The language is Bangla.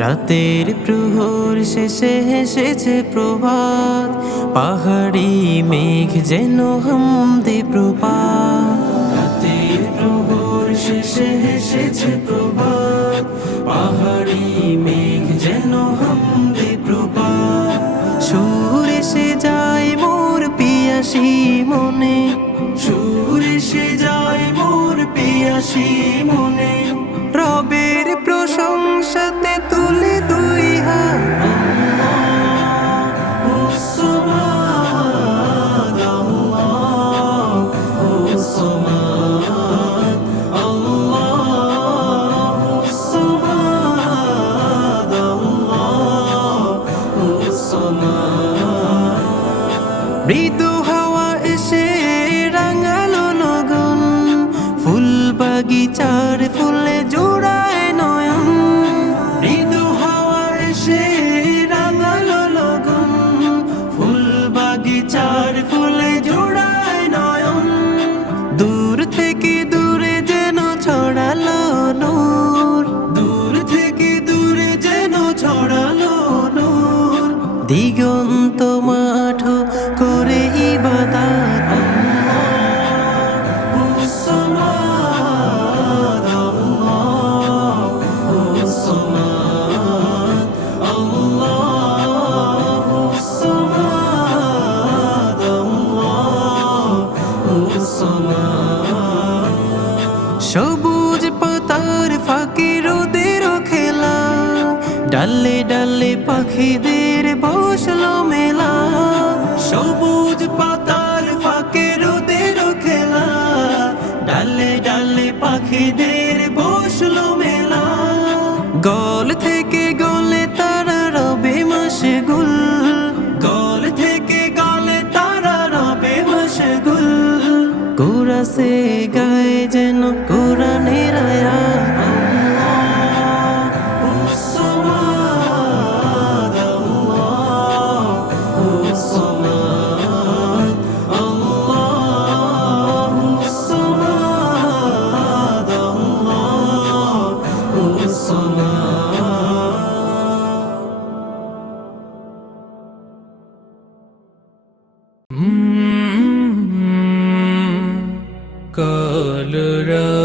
রাতের প্রহর শেষে এসেছে প্রভাত, পাহাড়ি মেঘ যেন হামদে প্রপাত রাতের প্রহর শেষে এসেছে প্রভাত, পাহাড়ি মেঘ যেন হামদে পিয়াসি মনে সুর এসে যায় মোর পিয়াসি মনে। রবের প্রশংসাতে তুলে দুই হাত। মৃদু বাগিচার ফুলে জোড়ায় নয়ন। মৃদু হাওয়া এসে রাঙালো লগন। ফুল বাগিচার ফুলে সবুজ পাতার ফাঁকে রোদেরও খেলা। ডালে ডালে পাখিদের বসল মেলা। সবুজ পাতার ফাঁকে রোদেরও খেলা। ডালে ডালে পাখিদের বসল মেলা। গল থেকে গলে তারা রবে মাসে গুল কোরাসে গায়ে যেন কোরআনের আয়াত আলোরা